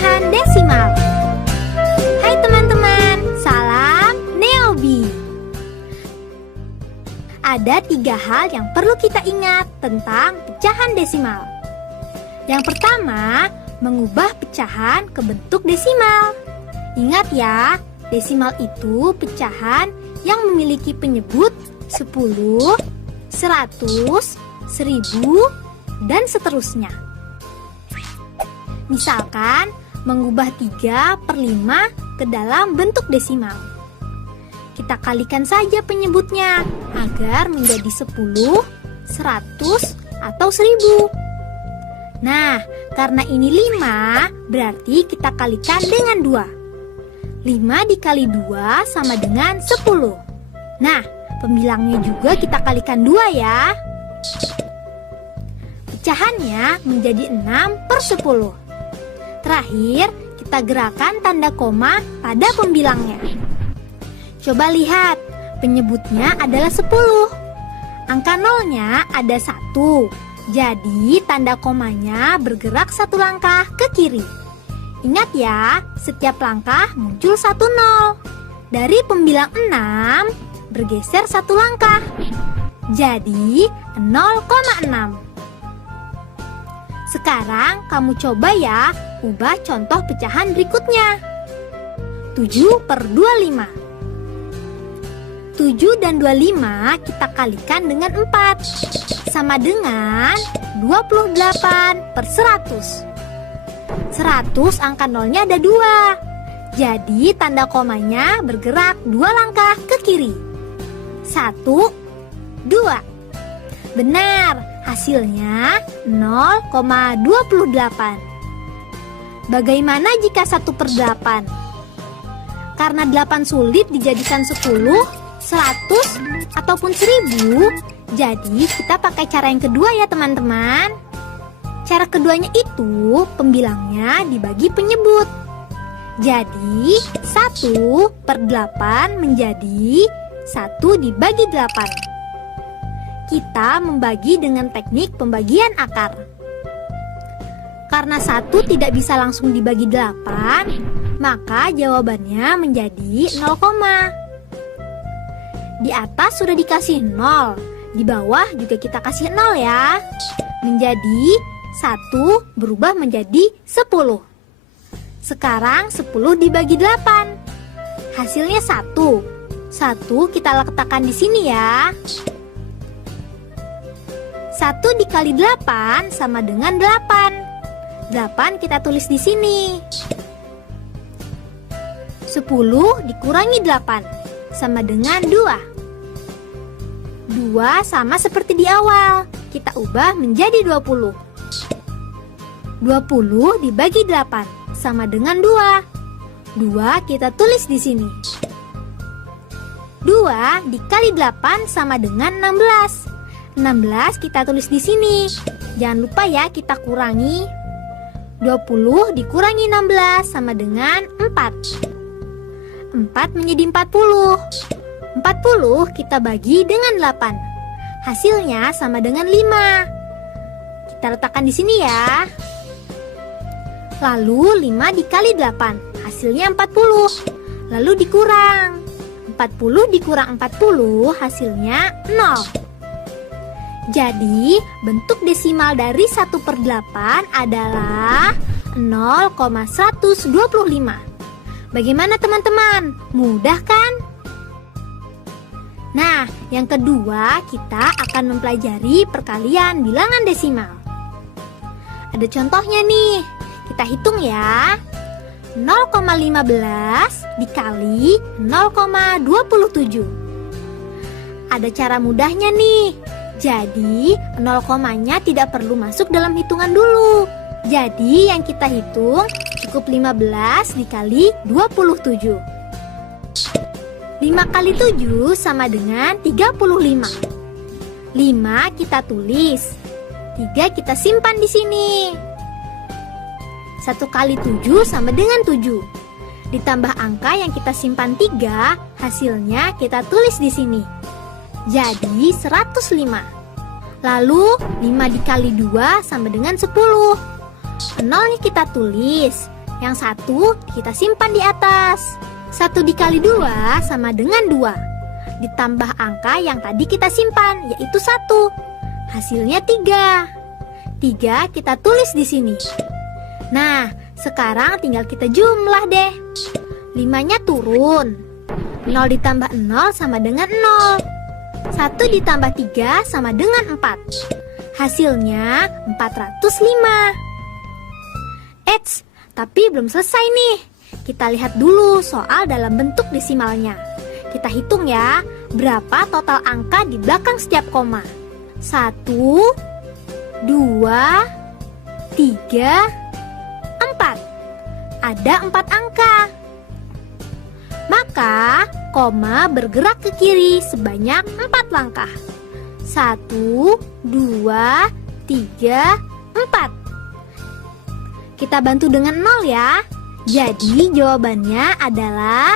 pecahan desimal. Hai teman-teman, salam Neobi. Ada 3 hal yang perlu kita ingat tentang pecahan desimal. Yang pertama, mengubah pecahan ke bentuk desimal. Ingat ya, desimal itu pecahan yang memiliki penyebut 10, 100, 1000, dan seterusnya. Misalkan, mengubah 3/5 ke dalam bentuk desimal. Kita kalikan saja penyebutnya agar menjadi 10, 100, atau 1000. Nah, karena ini 5, berarti kita kalikan dengan 2. 5 dikali 2 sama dengan 10. Nah, pembilangnya juga kita kalikan 2 ya. Pecahannya menjadi 6/10. Terakhir, kita gerakan tanda koma pada pembilangnya. Coba lihat, penyebutnya adalah 10. Angka nolnya ada 1. Jadi, tanda komanya bergerak 1 langkah ke kiri. Ingat ya, setiap langkah muncul 1 nol. Dari pembilang 6, bergeser 1 langkah. Jadi, 0,6. Sekarang kamu coba ya, ubah contoh pecahan berikutnya. 7/25. 7 dan 25 kita kalikan dengan 4. Sama dengan 28/100. 100 angka nolnya ada 2. Jadi tanda komanya bergerak 2 langkah ke kiri. 1, 2. Benar, hasilnya 0,28. Bagaimana jika 1/8? Karena 8 sulit dijadikan 10, 100, ataupun 1000, jadi kita pakai cara yang kedua ya teman-teman. Cara keduanya itu pembilangnya dibagi penyebut. Jadi 1/8 menjadi 1 dibagi 8. Kita membagi dengan teknik pembagian akar. Karena 1 tidak bisa langsung dibagi 8, maka jawabannya menjadi 0, di atas sudah dikasih 0, di bawah juga kita kasih 0 ya. Menjadi 1 berubah menjadi 10. Sekarang 10 dibagi 8. Hasilnya 1. 1 kita letakkan di sini ya. 1 dikali 8 sama dengan 8. 8 kita tulis di sini. 10 dikurangi 8 sama dengan 2. 2 sama seperti di awal, kita ubah menjadi 20. 20 dibagi 8 sama dengan 2. 2 kita tulis di sini. 2 dikali 8 sama dengan 16. 16 kita tulis di sini. Jangan lupa ya kita kurangi. 20 dikurangi 16 sama dengan 4. 4 menjadi 40. 40 kita bagi dengan 8. Hasilnya sama dengan 5. Kita letakkan di sini ya. Lalu 5 dikali 8, hasilnya 40. Lalu dikurang. 40 dikurang 40, hasilnya 0. Jadi, bentuk desimal dari 1/8 adalah 0,125. Bagaimana teman-teman? Mudah kan? Nah, yang kedua kita akan mempelajari perkalian bilangan desimal. Ada contohnya nih, kita hitung ya. 0,15 dikali 0,27. Ada cara mudahnya nih. Jadi, 0, tidak perlu masuk dalam hitungan dulu. Jadi, yang kita hitung cukup 15 dikali 27. 5 kali 7 sama dengan 35. 5 kita tulis. 3 kita simpan di sini. 1 kali 7 sama dengan 7. Ditambah angka yang kita simpan 3, hasilnya kita tulis di sini. Jadi 105. Lalu 5 dikali 2 sama dengan 10. 0-nya kita tulis. Yang satu kita simpan di atas. 1 dikali 2 sama dengan 2. Ditambah angka yang tadi kita simpan, yaitu 1. Hasilnya 3. 3 kita tulis di sini. Nah, sekarang tinggal kita jumlah deh. 5-nya turun. 0 ditambah 0 sama dengan 0. 1 ditambah 3 sama dengan 4. Hasilnya 405. Eits, tapi belum selesai nih. Kita lihat dulu soal dalam bentuk desimalnya. Kita hitung ya, berapa total angka di belakang setiap koma. 1, 2, 3, 4. Ada 4 angka. Maka, koma bergerak ke kiri sebanyak 4 langkah. 1, 2, 3, 4. Kita bantu dengan 0 ya. Jadi jawabannya adalah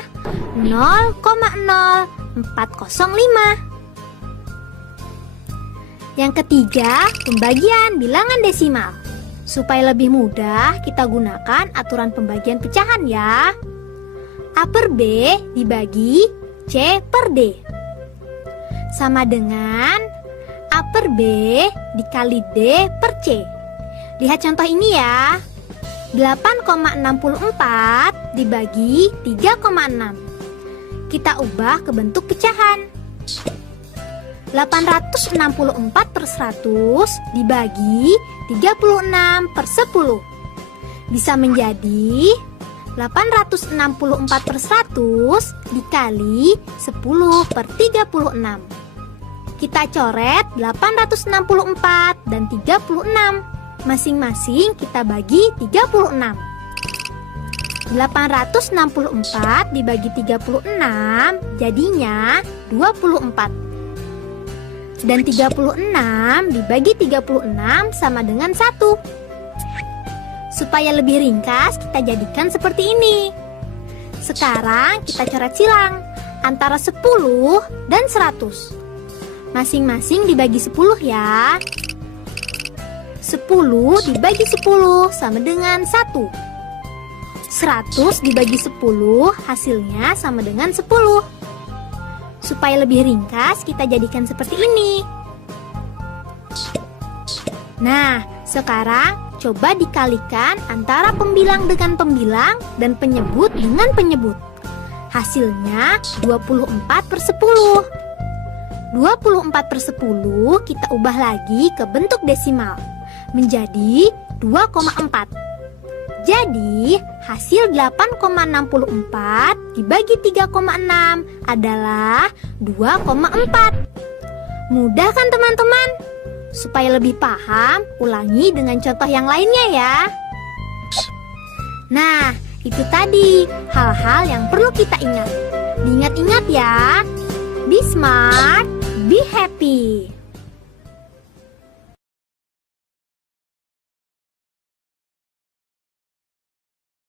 0,0405. Yang ketiga, pembagian bilangan desimal. Supaya lebih mudah, kita gunakan aturan pembagian pecahan ya. A per B dibagi C per D sama dengan A per B dikali D per C. Lihat contoh ini ya. 8,64 dibagi 3,6. Kita ubah ke bentuk pecahan. 864 per 100 dibagi 36 per 10. Bisa menjadi 864 per 100 dikali 10 per 36. Kita coret 864 dan 36. Masing-masing kita bagi 36. 864 dibagi 36 jadinya 24. Dan 36 dibagi 36 sama dengan 1. Supaya lebih ringkas, kita jadikan seperti ini. Sekarang kita coret silang antara 10 dan 100. Masing-masing dibagi 10 ya. 10 dibagi 10 sama dengan 1. 100 dibagi 10 hasilnya sama dengan 10. Supaya lebih ringkas, kita jadikan seperti ini. Nah, sekarang coba dikalikan antara pembilang dengan pembilang dan penyebut dengan penyebut. Hasilnya 24 per 10. 24 per 10 kita ubah lagi ke bentuk desimal menjadi 2,4. Jadi, hasil 8,64 dibagi 3,6 adalah 2,4. Mudah kan teman-teman? Supaya lebih paham, ulangi dengan contoh yang lainnya ya. Nah, itu tadi hal-hal yang perlu kita ingat. Diingat-ingat ya. Be smart, be happy.